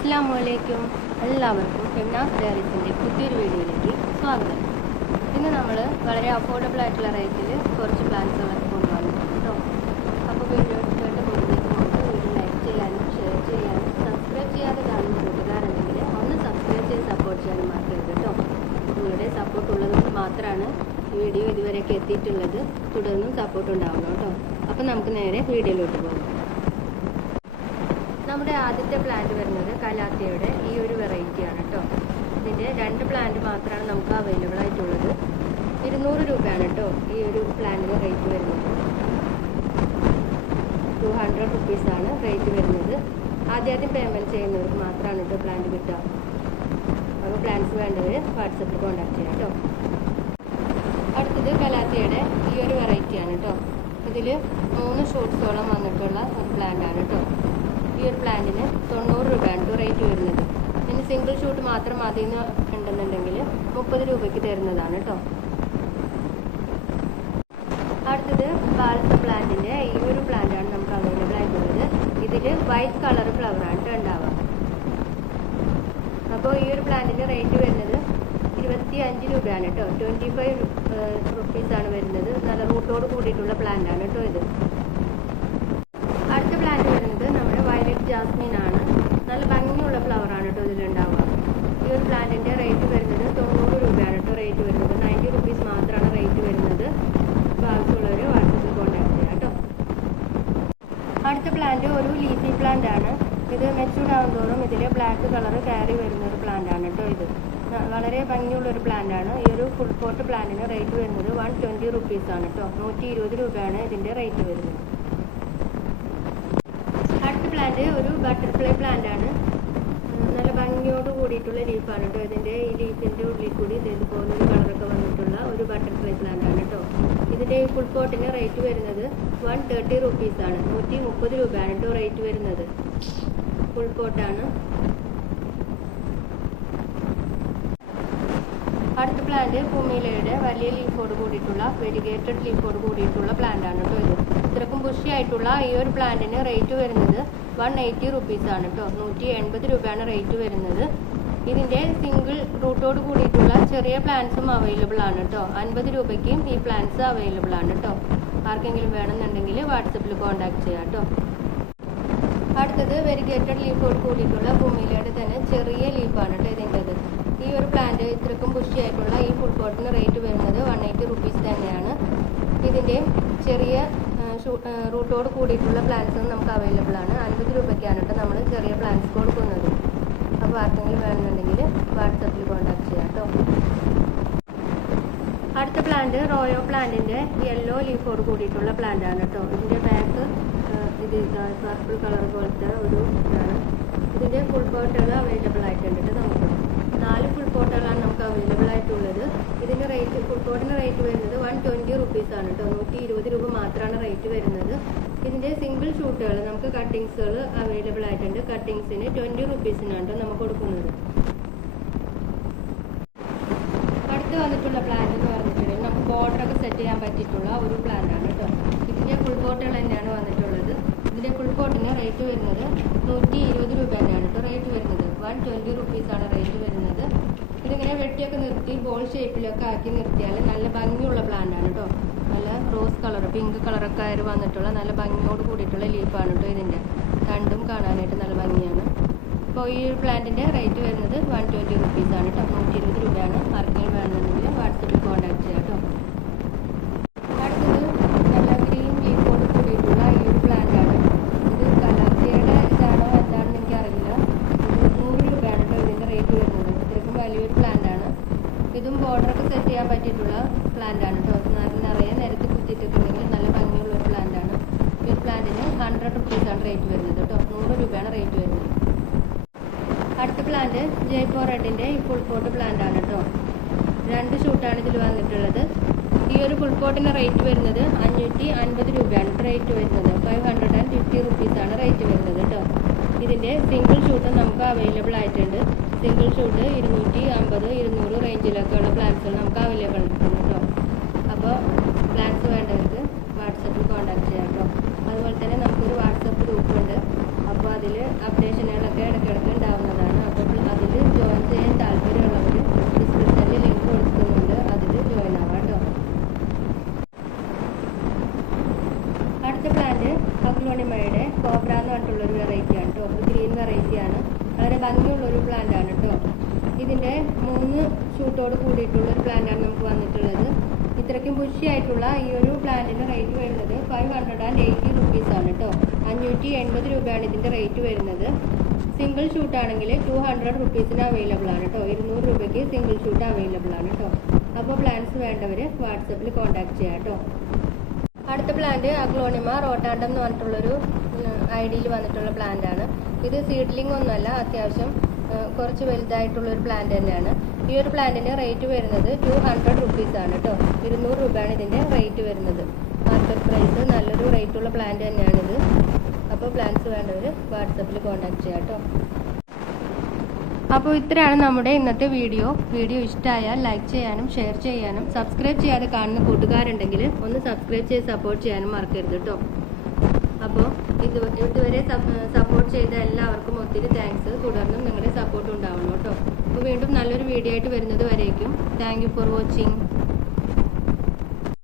അസ്സാം വലൈക്കും എല്ലാവർക്കും ഫെമിനാസ് ഡയറീസിന്റെ പുതിയൊരു വീഡിയോയിലേക്ക് സ്വാഗതം. ഇന്ന് നമ്മൾ വളരെ അഫോർഡബിൾ ആയിട്ടുള്ള റേറ്റിൽ കുറച്ച് പ്ലാൻസുകളൊക്കെ കൊണ്ടുവന്നിട്ടുണ്ട് കേട്ടോ അപ്പോൾ വീഡിയോ കേട്ട് മുന്നിലേക്ക് മുമ്പ് വീഡിയോ ലൈക്ക് ചെയ്യാനും ഷെയർ ചെയ്യാനും സബ്സ്ക്രൈബ് ചെയ്യാതെ കാണുന്ന കൂട്ടുകാരുണ്ടെങ്കിൽ ഒന്ന് സബ്സ്ക്രൈബ് ചെയ്ത് സപ്പോർട്ട് ചെയ്യാനും മറക്കരുത് കേട്ടോ നിങ്ങളുടെ സപ്പോർട്ട് ഉള്ളതുകൊണ്ട് മാത്രമാണ് വീഡിയോ ഇതുവരെയൊക്കെ എത്തിയിട്ടുള്ളത്. തുടർന്നും സപ്പോർട്ട് ഉണ്ടാവണം കേട്ടോ അപ്പോൾ നമുക്ക് നേരെ വീഡിയോയിലോട്ട് പോകാം. നമ്മുടെ ആദ്യത്തെ പ്ലാന്റ് വരുന്നത് കലാത്തിയുടെ ഈ ഒരു വെറൈറ്റി ആണ് കേട്ടോ ഇതിന്റെ രണ്ട് പ്ലാന്റ് മാത്രമാണ് നമുക്ക് അവൈലബിൾ ആയിട്ടുള്ളത്. ഇരുന്നൂറ് രൂപയാണ് കേട്ടോ ഈ ഒരു പ്ലാന്റിന് റേറ്റ് വരുന്നത്. ടു ഹൺഡ്രഡ് റുപ്പീസാണ് റേറ്റ് വരുന്നത്. ആദ്യാദ്യം പേയ്മെന്റ് ചെയ്യുന്നവർക്ക് മാത്രമാണ് കേട്ടോ പ്ലാന്റ് കിട്ടുക. അപ്പോൾ പ്ലാൻസ് വേണ്ടവർ വാട്സപ്പിൽ കോൺടാക്ട് ചെയ്യാം കേട്ടോ അടുത്തത് കലാത്തിയുടെ ഈ ഒരു വെറൈറ്റിയാണ് കേട്ടോ ഇതിൽ മൂന്ന് ഷോട്ട്സോളം വന്നിട്ടുള്ള ഒരു പ്ലാന്റാണ് കേട്ടോ ഈ ഒരു പ്ലാന്റിന് തൊണ്ണൂറ് രൂപയാണ് ടു റേറ്റ് വരുന്നത്. പിന്നെ സിംഗിൾ ഷൂട്ട് മാത്രം മതി എന്ന് ഉണ്ടെന്നുണ്ടെങ്കിൽ മുപ്പത് രൂപയ്ക്ക് തരുന്നതാണ് കേട്ടോ അടുത്തത് ബാലത്ത പ്ലാന്റിന്റെ ഈ ഒരു പ്ലാന്റാണ് നമുക്ക് അവൈലബിൾ ആയിട്ടുള്ളത്. ഇതിൽ വൈറ്റ് കളർ ഫ്ലവറാണ് കേട്ടോ ഉണ്ടാവുക അപ്പോൾ ഈ ഒരു പ്ലാന്റിന്റെ റേറ്റ് വരുന്നത് ഇരുപത്തി അഞ്ച് രൂപയാണ് കേട്ടോ ട്വന്റി ഫൈവ് റുപ്പീസാണ് വരുന്നത്. നല്ല റൂട്ടോട് കൂടിയിട്ടുള്ള പ്ലാന്റ് ആണ് കേട്ടോ ഇത് അടുത്ത പ്ലാന്റ് വരുന്നത് നമ്മുടെ വയലറ്റ് ജാസ്മിൻ ആണ് നല്ല ഭംഗിയുള്ള ഫ്ലവർ ആണ് കേട്ടോ ഇതിലുണ്ടാവുക ഈ ഒരു പ്ലാന്റിന്റെ റേറ്റ് വരുന്നത് തൊണ്ണൂറ് രൂപയാണ് കേട്ടോ റേറ്റ് വരുന്നത് നയന്റി റുപ്പീസ് മാത്രമാണ് റേറ്റ് വരുന്നത് അപ്പോൾ ആവശ്യമുള്ളവർ വാട്സപ്പിൽ കോൺടാക്ട് ചെയ്യാം കേട്ടോ അടുത്ത പ്ലാന്റ് ഒരു ലീഫി പ്ലാന്റ് ആണ്. ഇത് മെച്ചൂർഡ് ആകുന്തോറും ഇതിൽ ബ്ലാക്ക് കളർ കയറി വരുന്ന ഒരു പ്ലാന്റ് ആണ് കേട്ടോ ഇത്. വളരെ ഭംഗിയുള്ള ഒരു പ്ലാന്റ് ആണ്. ഈ ഒരു ഫുൾ പോട്ട് പ്ലാന്റിന് റേറ്റ് വരുന്നത് വൺ ട്വന്റി റുപ്പീസ് ആണ് കേട്ടോ നൂറ്റി ഇരുപത് രൂപയാണ് ഇതിന്റെ റേറ്റ് വരുന്നത്. അടുത്ത പ്ലാന്റ് ഒരു ബട്ടർഫ്ലൈ പ്ലാന്റ് ആണ്. കൂടിയിട്ടുള്ള ലീഫാണ് കേട്ടോ ഇതിന്റെ ഈ ലീഫിന്റെ ഉള്ളിൽ കൂടി ഇത് ഇതുപോലെ ഒരു കളറൊക്കെ വന്നിട്ടുള്ള ഒരു ബട്ടർഫ്ലൈ പ്ലാന്റ് ആണ് കേട്ടോ ഇതിന്റെ ഈ ഫുൾ പോട്ടിന് റേറ്റ് വരുന്നത് വൺ തേർട്ടി റുപ്പീസാണ് നൂറ്റി മുപ്പത് രൂപയാണ് കേട്ടോ റേറ്റ് വരുന്നത്. ഫുൾ പോട്ടാണ് അടുത്ത പ്ലാന്റ് കുമിലയുടെ വലിയ ലീഫോട് കൂടിയിട്ടുള്ള വെരിഗേറ്റഡ് ലീഫോട് കൂടിയിട്ടുള്ള പ്ലാന്റ് ആണ് കേട്ടോ ഇത്. ഇത്രക്കും ബുഷി ആയിട്ടുള്ള ഈ ഒരു പ്ലാന്റിന് റേറ്റ് വരുന്നത് വൺ എയ്റ്റി റുപ്പീസാണ് കേട്ടോ നൂറ്റി എൺപത് രൂപയാണ് റേറ്റ് വരുന്നത്. ഇതിന്റെ സിംഗിൾ റൂട്ടോട് കൂടിയിട്ടുള്ള ചെറിയ പ്ലാന്റ്സും അവൈലബിൾ ആണ് കേട്ടോ അൻപത് രൂപയ്ക്കും ഈ പ്ലാന്റ്സ് അവൈലബിൾ ആണ് കേട്ടോ ആർക്കെങ്കിലും വേണമെന്നുണ്ടെങ്കിൽ വാട്സപ്പിൽ കോൺടാക്ട് ചെയ്യാം കേട്ടോ അടുത്തത് വെരിഗേറ്റഡ് ലീഫോട് കൂടിയിട്ടുള്ള ഭൂമിയിലയുടെ തന്നെ ചെറിയ ലീഫാണ് കേട്ടോ ഇതിന്റെത് ഈ ഒരു പ്ലാന്റ് ഇത്രക്കും ആയിട്ടുള്ള ഈ ഫുൾ പോട്ടിന് റേറ്റ് വരുന്നത് വൺ എയ്റ്റി റുപ്പീസ് തന്നെയാണ്. ഇതിന്റെ ചെറിയ റൂട്ടോട് കൂടിയിട്ടുള്ള പ്ലാന്റ്സും നമുക്ക് അവൈലബിൾ ആണ്. അൻപത് രൂപയ്ക്കാണ് കേട്ടോ നമ്മൾ ചെറിയ പ്ലാന്റ്സ് ആർക്കെങ്കിലും വേണമെന്നുണ്ടെങ്കിൽ വാട്സപ്പിൽ കോൺടാക്ട് ചെയ്യാം കേട്ടോ. അടുത്ത പ്ലാന്റ് റോയോ പ്ലാന്റിന്റെ യെല്ലോ ലീഫോട് കൂടിയിട്ടുള്ള പ്ലാന്റ് ആണ് കേട്ടോ. ഇതിന്റെ ബാക്ക് ഇത് പർപ്പിൾ കളർ പോലത്തെ ഒരു ഇതാണ്. ഇതിന്റെ ഫുൾ പോട്ടുകൾ അവൈലബിൾ ആയിട്ടുണ്ട് കേട്ടോ നമുക്ക്. നാല് ഫുൾ പോട്ടുകളാണ് നമുക്ക് അവൈലബിൾ ആയിട്ടുള്ളത്. ഇതിന്റെ റേറ്റ് ഫുൾ പോട്ടിന്റെ റേറ്റ് വരുന്നത് വൺ ട്വന്റി റുപ്പീസ് ആണ് കേട്ടോ. നൂറ്റി ഇരുപത് രൂപ മാത്രമാണ് റേറ്റ് വരുന്നത്. ഇതിന്റെ സിംഗിൾ ഷൂട്ടുകൾ നമുക്ക് കട്ടിങ്സുകൾ അവൈലബിൾ ആയിട്ടുണ്ട്. കട്ടിങ്സിന് ട്വന്റി റുപ്പീസിനാണ് കേട്ടോ നമുക്ക് കൊടുക്കുന്നത്. അടുത്ത് വന്നിട്ടുള്ള പ്ലാന്റ് എന്ന് പറഞ്ഞിട്ടുണ്ടെങ്കിൽ നമുക്ക് ബോർഡർ ഒക്കെ സെറ്റ് ചെയ്യാൻ പറ്റിയിട്ടുള്ള ഒരു പ്ലാന്റ് ആണ് കേട്ടോ ഇതിന്റെ ഫുൾ പോട്ടുകൾ തന്നെയാണ് വന്നിട്ടുള്ളത്. ഇതിന്റെ ഫുൾ പോട്ടിന് റേറ്റ് വരുന്നത് നൂറ്റി ഇരുപത് രൂപ തന്നെയാണ് കേട്ടോ റേറ്റ് വരുന്നത് വൺ ട്വന്റി റുപ്പീസാണ് റേറ്റ് വരുന്നത്. ഇതിങ്ങനെ വെട്ടിയൊക്കെ നിർത്തി ബോൾ ഷേപ്പിലൊക്കെ ആക്കി നിർത്തിയാൽ നല്ല ഭംഗിയുള്ള പ്ലാന്റ് ആണ് കേട്ടോ നല്ല റോസ് കളർ പിങ്ക് കളറൊക്കെ ആയിട്ട് വന്നിട്ടുള്ള നല്ല ഭംഗിയോട് കൂടിയിട്ടുള്ള ലീഫാണ് കേട്ടോ ഇതിന്റെ. തണ്ടും കാണാനായിട്ട് നല്ല ഭംഗിയാണ്. അപ്പോൾ ഈ ഒരു പ്ലാന്റിന്റെ റേറ്റ് വരുന്നത് വൺ ട്വന്റി റുപ്പീസ് ആണ് കേട്ടോ നൂറ്റി ഇരുപത് രൂപയാണ്. ആർക്കെങ്കിലും വേണമെന്നുണ്ടെങ്കിൽ വാട്സപ്പിൽ കോൺടാക്ട് ചെയ്യാം കേട്ടോ അടുത്തത് നല്ല ഗ്രീൻ ലീഫോട് കൂടിയിട്ടുള്ള ഈ ഒരു പ്ലാന്റ് ആണ് ഇത് കലാത്തിയുടെ ഇതാണോ എന്താണെന്ന് എനിക്കറിയില്ല ഇത് നൂറ് രൂപയാണ് കേട്ടോ ഇതിന്റെ റേറ്റ് വരുന്നത് ഇത്രയ്ക്കും വലിയൊരു പ്ലാന്റ് ആണ് ഇതും ബോർഡറൊക്കെ സെറ്റ് ചെയ്യാൻ പറ്റിയിട്ടുള്ള പ്ലാന്റ് ആണ് കേട്ടോ നല്ല നിറയെ നിരത്തി കുത്തിയിട്ടൊക്കെ ഉണ്ടെങ്കിൽ നല്ല ഭംഗിയുള്ള ഒരു പ്ലാന്റ് ആണ് ഈ ഒരു പ്ലാന്റിന് റുപ്പീസാണ് റേറ്റ് വരുന്നത് കേട്ടോ. നൂറ് രൂപയാണ് റേറ്റ് വരുന്നത്. അടുത്ത പ്ലാന്റ് ജയ്പൂർ റെഡിന്റെ ഫുൾ പോട്ട് പ്ലാന്റ് ആണ് കേട്ടോ. രണ്ട് ഷൂട്ടാണ് ഇതിൽ വന്നിട്ടുള്ളത്. ഈ ഒരു ഫുൾ പോട്ടിന് റേറ്റ് വരുന്നത് അഞ്ഞൂറ്റി അൻപത് രൂപയാണ് റേറ്റ് വരുന്നത്. Five hundred and fifty rupees ആണ് റേറ്റ് വരുന്നത് കേട്ടോ. ഇതിന്റെ സിംഗിൾ ഷൂട്ട് നമുക്ക് അവൈലബിൾ ആയിട്ടുണ്ട്. സിംഗിൾ ഷൂട്ട് ഇരുന്നൂറ്റി അമ്പത് ഇരുന്നൂറ് റേഞ്ചിലൊക്കെയുള്ള പ്ലാൻസുകൾ നമുക്ക് അവൈലബിൾ ഉണ്ട് കേട്ടോ. അപ്പോൾ പ്ലാൻസ് വേണ്ടവർക്ക് വാട്സപ്പിൽ കോൺടാക്ട് ചെയ്യാം കേട്ടോ. അതുപോലെ തന്നെ അതിൽ അപ്ഡേഷനുകളൊക്കെ ഇടയ്ക്കിടയ്ക്ക് ഉണ്ടാവുന്നതാണ്. അപ്പോൾ അതിൽ ജോയിൻ ചെയ്യാൻ താല്പര്യമുള്ളവർ ഡിസ്ക്രിപ്ഷനിൽ ലിങ്ക് കൊടുക്കുന്നുണ്ട്. അതിൽ ജോയിൻ ആവാം കേട്ടോ. അടുത്ത പ്ലാന്റ് അഗ്ലോണിമയുടെ കോബ്ര എന്ന് പറഞ്ഞിട്ടുള്ളൊരു വെറൈറ്റിയാണ് കേട്ടോ. അപ്പോൾ ഗ്രീൻ വെറൈറ്റിയാണ് വളരെ ഭംഗിയുള്ളൊരു ആണ് കേട്ടോ. ഇതിന്റെ മൂന്ന് ഷൂട്ടോട് കൂടിയിട്ടുള്ളൊരു പ്ലാന്റാണ് നമുക്ക് വന്നിട്ടുള്ളത്. ഇത്രയ്ക്കും ബുഷിയായിട്ടുള്ള ഈ ഒരു പ്ലാന്റിന്റെ റേറ്റ് വരുന്നത് ഫൈവ് ഹൺഡ്രഡ് ആൻഡ് എയ്റ്റി റുപ്പീസാണ് കേട്ടോ. അഞ്ഞൂറ്റി എൺപത് രൂപയാണ് ഇതിന്റെ റേറ്റ് വരുന്നത്. സിംഗിൾ ഷൂട്ട് ആണെങ്കിൽ ടു ഹൺഡ്രഡ് റുപ്പീസിന് അവൈലബിൾ ആണ് കേട്ടോ. ഇരുന്നൂറ് രൂപയ്ക്ക് സിംഗിൾ ഷൂട്ട് അവൈലബിൾ ആണ് കേട്ടോ. അപ്പോൾ പ്ലാൻസ് വേണ്ടവർ വാട്സപ്പിൽ കോൺടാക്ട് ചെയ്യാം കേട്ടോ. അടുത്ത പ്ലാന്റ് അഗ്ലോണിമ റോട്ടാണ്ടം എന്ന് പറഞ്ഞിട്ടുള്ളൊരു ഐ ഡിയിൽ വന്നിട്ടുള്ള പ്ലാന്റ് ആണ്. ഇത് സീഡ്ലിംഗ് ഒന്നുമല്ല അത്യാവശ്യം കുറച്ച് വലുതായിട്ടുള്ളൊരു പ്ലാന്റ് തന്നെയാണ്. ഈ ഒരു പ്ലാന്റിന് റേറ്റ് വരുന്നത് ടു ഹൺഡ്രഡ് റുപ്പീസ് ആണ് കേട്ടോ. ഇരുന്നൂറ് രൂപയാണ് ഇതിന്റെ റേറ്റ് വരുന്നത്. മാർക്കറ്റ് പ്രൈസ് നല്ലൊരു റേറ്റുള്ള പ്ലാന്റ് തന്നെയാണിത്. അപ്പോൾ പ്ലാൻസ് വേണ്ടവർ വാട്സപ്പിൽ കോൺടാക്ട് ചെയ്യാം കേട്ടോ. അപ്പോൾ ഇത്രയാണ് നമ്മുടെ ഇന്നത്തെ വീഡിയോ. വീഡിയോ ഇഷ്ടമായാൽ ലൈക്ക് ചെയ്യാനും ഷെയർ ചെയ്യാനും സബ്സ്ക്രൈബ് ചെയ്യാതെ കാണുന്ന കൂട്ടുകാരുണ്ടെങ്കിൽ ഒന്ന് സബ്സ്ക്രൈബ് ചെയ്ത് സപ്പോർട്ട് ചെയ്യാനും മറക്കരുത് കേട്ടോ. അപ്പോൾ ഇത് ഇതുവരെ സപ്പോർട്ട് ചെയ്ത എല്ലാവർക്കും ഒത്തിരി താങ്ക്സ് തുടർന്നും നിങ്ങളുടെ സപ്പോർട്ട് ഉണ്ടാവണം കേട്ടോ. അപ്പോൾ വീണ്ടും നല്ലൊരു വീഡിയോ ആയിട്ട് വരുന്നത് വരേക്കും. Thank for watching